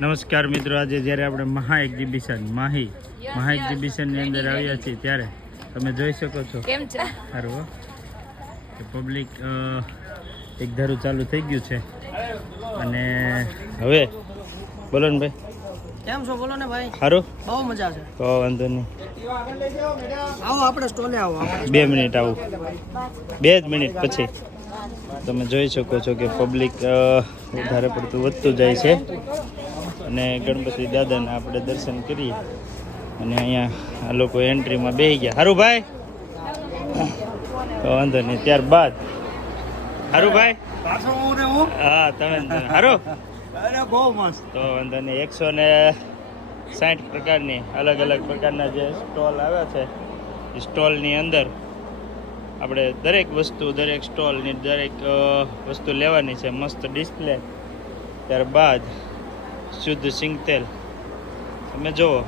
નમસ્કાર મિત્રો આજે જ્યારે આપણે મહા એક્ઝિબિશન માહી મહા એક્ઝિબિશનની અંદર આવ્યા છીએ ત્યારે. તમે જોઈ શકો છો. કેમ છે? સારું હો. પબ્લિક એક ધારું ચાલુ થઈ ગયું છે. અને હવે બોલો ને ભાઈ. કેમ છો? બોલો ને ભાઈ. સારું બહુ મજા છે. તો વાંધો નહીં. આવો આપણે સ્ટોલે આવો. આવો. બે મિનિટ આવું. બે જ મિનિટ પછી. તમે જોઈ શકો છો કે પબ્લિક વધારે પડતું વધતું જાય છે. અને ગણપતિ દાદાના આપણે દર્શન કરીએ. અને અહીંયા આ લોકો એન્ટ્રીમાં બેસી ગયા. હારું ભાઈ તો વાંધો નહીં. ત્યારબાદ. હારું ભાઈ હા તમે તમે. હારું? બહુ મસ્ત. તો વાંધો નહીં. એકસો ને સાઠ પ્રકારની અલગ અલગ પ્રકારના જે સ્ટોલ આવ્યા છે એ સ્ટોલની અંદર આપણે દરેક વસ્તુ દરેક સ્ટોલની દરેક વસ્તુ લેવાની છે. મસ્ત ડિસ્પ્લે. ત્યારબાદ શુદ્ધ સિંગતેલ તમે જુઓ.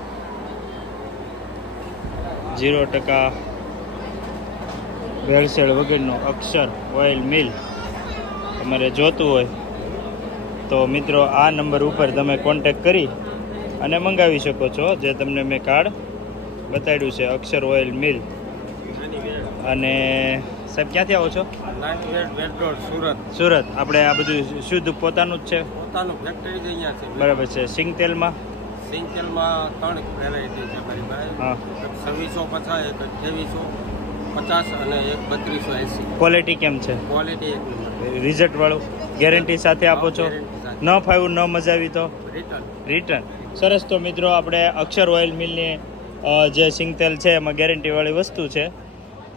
ઝીરો ટકા ભેળસેળ વગરનું અક્ષર ઓઇલ મિલ તમારે જોતું હોય. તો મિત્રો, આ નંબર ઉપર તમે કોન્ટેક કરી અને મંગાવી શકો છો. જે તમને મેં કાર્ડ બતાડ્યું છે, અક્ષર ઓઇલ મિલ અને સાહેબ ક્યાંથી આવો છો? સુરત. સુરત. આપણે આ બધું શુદ્ધ પોતાનું જ છે? પોતાનું ફેક્ટરી જ અહીંયા છે બરાબર છે. સિંગ તેલમાં સિંગ તેલમાં ત્રણ વેરાયટી છે મારી પાસે હા. છવ્વીસો પચાસ એક અઠ્યાવીસો પચાસ અને એક બત્રીસો એસી. ક્વોલિટી કેમ છે? ક્વોલિટી એક નંબર. રિઝલ્ટ વાળું? ગેરંટી સાથે આપો છો? ન ફાવ્યું ન મજા આવી તો? રિટર્ન રિટર્ન સરસ. તો મિત્રો આપણે અક્ષર ઓઇલ મિલની જે જે સિંગતેલ છે એમાં ગેરંટીવાળી વસ્તુ છે.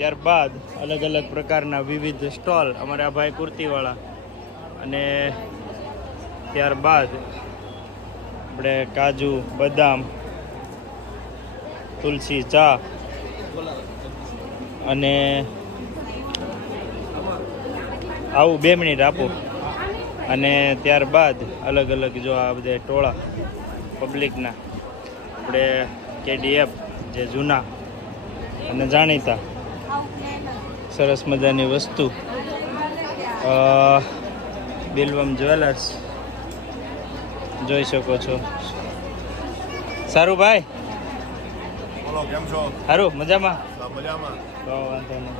ત્યારબાદ અલગ અલગ પ્રકારના વિવિધ સ્ટોલ અમારા ભાઈ કુર્તીવાળા. અને ત્યારબાદ આપણે કાજુ, બદામ, તુલસી, ચા અને આવું બે મિનિટ આપો. અને ત્યારબાદ અલગ અલગ જો આ બધા ટોળા પબ્લિકના. આપણે કેડીએફ, જે જૂના અને જાણીતા. સરસ મજાની વસ્તુ. બિલવમ જ્વેલર્સ. જોઈ શકો છો. સારું ભાઈ. બોલો કેમ છો? સારું મજામાં? મજામાં. તો વાંધો નહીં.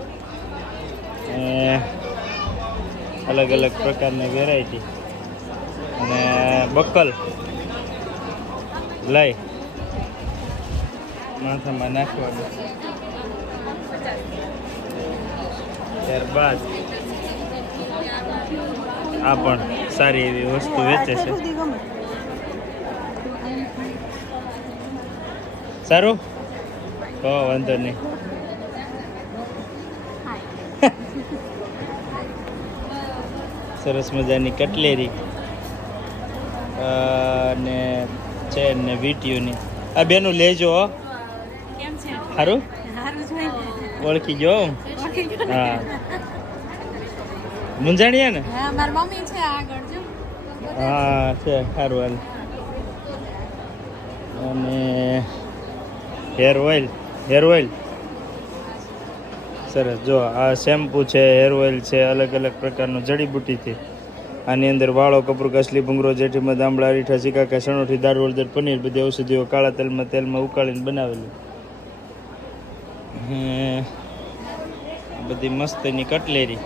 એ અલગ અલગ પ્રકારની વેરાયટી અને બક્કલ. લઈ. માથામાં નાખવાનું. ત્યારબાદ આ પણ સારી એવી વસ્તુ વેચે છે. સારું? તો વાંધો નહીં. સરસ મજાની કટલેરી. અને છે ને વીટીયુની આ બેનું લેજો સારું ઓળખી ગયો હું? મુંજાણીયા ને? હા. મારી મમ્મી છે આગળ જો. હા છે સારું હાલ. અને હેર ઓઇલ હેર ઓઇલ. સરસ જો આ શેમ્પૂ છે હેર ઓઇલ છે અલગ અલગ પ્રકારનું જડીબુટીથી આની અંદર વાળો કપૂર કસલી ભૂંગરો જેઠીમાં રીઠા સિકા કે સણોઠી દાળ હળદર પનીર બધી ઔષધિઓ કાળા તેલમાં તેલમાં ઉકાળીને બનાવેલું. બધી મસ્તની કટલેરી.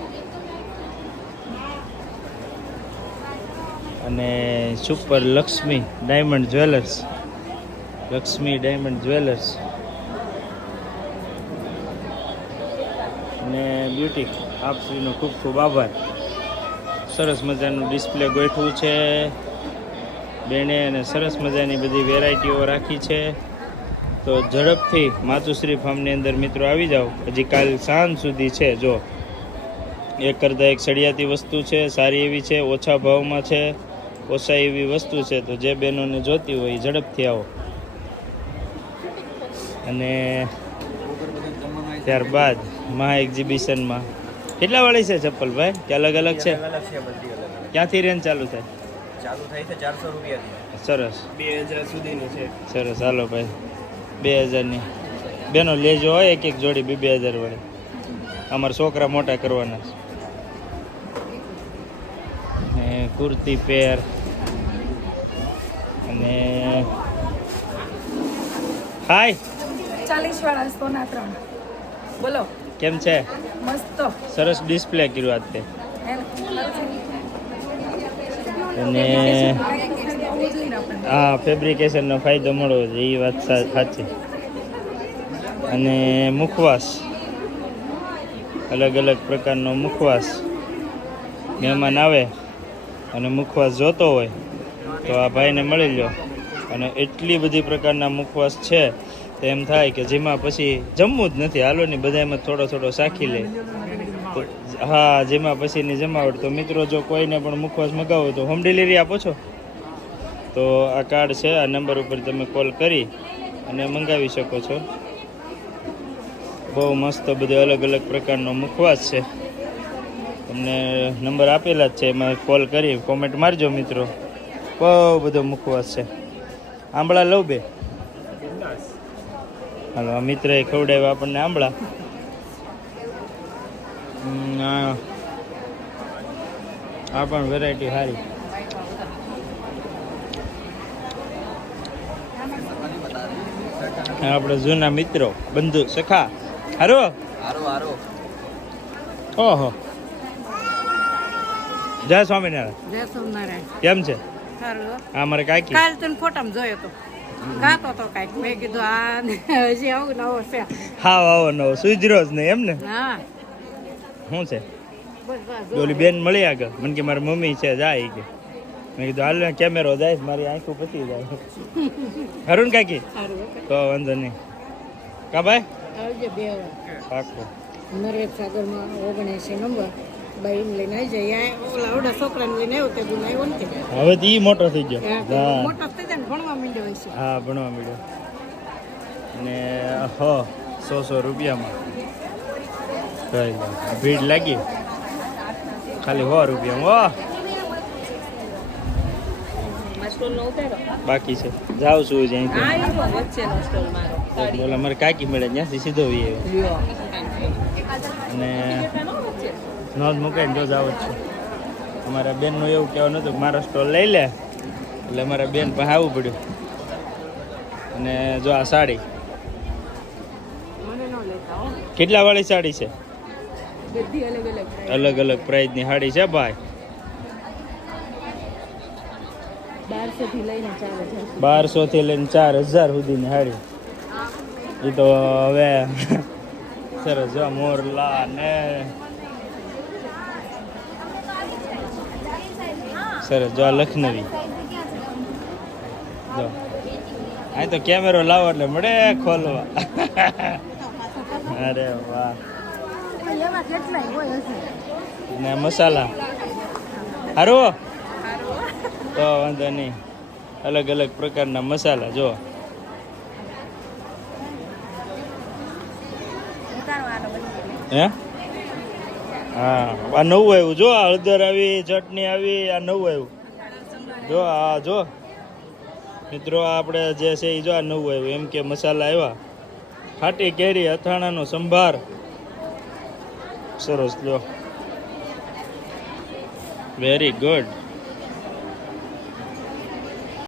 અને super Lakshmi diamond jewellers. Lakshmi diamond jewellers. અને બ્યુટી આપશ્રીનો ખૂબ ખૂબ આભાર. સરસ મજાનું ડિસ્પ્લે ગોઠવું છે. બેને અને સરસ મજાની બધી વેરાયટીઓ રાખી છે. તો ઝડપથી માતુશ્રી ફાર્મની અંદર મિત્રો આવી જાઓ. હજી કાલ સાંજ સુધી છે જો. એક કરતાં એક સળિયાતી વસ્તુ છે સારી એવી છે ઓછા ભાવમાં છે ઓછા એવી વસ્તુ છે તો જે બહેનોને જોતી હોય એ ઝડપથી આવો. અને ત્યારબાદ મહા એક્ઝિબિશનમાં. કેટલા વાળી છે ચપ્પલ ભાઈ કે અલગ અલગ છે? ક્યાંથી રેન્જ ચાલુ થાય? ચાલુ થાય છે ચારસો રૂપિયા સરસ. બે હજાર સુધીની છે. સરસ. હાલો ભાઈ. બે હજારની. બેનો લેજો હોય એક એક જોડી બે બે હજાર વાળી અમારા છોકરા મોટા કરવાના છે. કુર્તી પેર. અને હાય. ચાલીસ વાળા સોના ત્રણ. બોલો. કેમ છે? મસ્ત. સરસ ડિસ્પ્લે કર્યું આજે અને હા ફેબ્રિકેશનનો ફાયદો મળવો જોઈએ એ વાત સાચી. અને મુખવાસ. અલગ અલગ પ્રકારનો મુખવાસ. મહેમાન આવે અને મુખવાસ જોતો હોય, તો આ ભાઈને મળી લો અને એટલી બધી પ્રકારના મુખવાસ છે, તો એમ થાય કે જેમાં પછી જમવું જ નથી. હાલો ને બધા એમાં થોડો થોડો શાખી લે. હા, જેમાં પછીની જમાવટ. તો મિત્રો, જો કોઈને પણ મુખવાસ મગાવો તો હોમ ડિલિવરી આપો છો? તો આ કાર્ડ છે, આ નંબર ઉપર તમે કોલ કરી અને મંગાવી શકો છો. બહુ મસ્ત બધે અલગ અલગ પ્રકારનો મુખવાસ છે. તમને નંબર આપેલા જ છે, એમાં કોલ કરી કોમેન્ટ મારજો મિત્રો. બહુ બધો મુખવાસ છે. આંબળા લઉં બે. હાલો, આ મિત્રએ ખવડાવ્યા આપણને આંબળા. આ આ પણ વેરાયટી સારી. આપણે જૂના મિત્રો બંધુ સખા. હારો? હારો હારો. ઓહો. જય સ્વામિનારાયણ. જય સ્વામિનારાયણ. કેમ છે? સારું આ મારે કાકી કાલ તને ફોટામાં જોયો તો. ગાતો તો કાંઈક. મેં કીધું આ હજી આવું નવો છે. હા આવો નવો. સુધરો જ નહીં એમ ને? હા. શું છે? ઓલી બેન મળી આગળ. મને કે મારી મમ્મી છે જાય કે. મેં કીધું હાલ કેમેરો જાય મારી આંખો પતી જાય. હરુણ કાકી? તો વાંધો નહીં. કા ભાઈ? બે નરેશ સાગરમાં ઓગણએંસી નંબર. બાઈને લઈને આવી જાય. ઓલા આવડા છોકરાને લઈને આવ્યો તે ગુણ ને હવે તો ઈ મોટો થઈ ગયો. હા, હા. મોટો થઈ જાય ને ભણવા માંડ્યો હા ભણવા અને હો સો સો રૂપિયામાં. ભીડ લાગી. ખાલી સો રૂપિયામાં. વાહ બાકી છે. જાઉં છું જ અહીંથી. બોલા મારે કાકી મળે ત્યાંથી સીધો વી અને નોંધ મૂકાઈને જો જાવ જ છું. અમારા બેનનું એવું કહેવાનું હતું કે મારો સ્ટોલ લઈ લે. એટલે અમારા બેન પાસે આવવું પડ્યું. અને જો આ સાડી. કેટલા વાળી સાડી છે? અલગ અલગ અલગ અલગ પ્રાઇઝની સાડી છે ભાઈ. બારસો થી લઈને ચાર હજાર સુધીની સાડી એ તો હવે સરસ જો મોરલા ને સરસ જો આ લખનવી. જો. અહીં તો કેમેરો લાવો એટલે મળે ખોલવા. અરે વાહ. ને મસાલા. હારો? તો વાંધો નહીં. અલગ અલગ પ્રકારના મસાલા જો હે? હા આ નવું આવ્યું જો આ હળદર આવી ચટણી આવી આ નવું આવ્યું. જો આ જો મિત્રો આપણે જે છે એ જો આ નવું આવ્યું એમ કે મસાલા આવ્યા. ખાટી કેરી અથાણાનો સંભાર. સરસ લો વેરી ગુડ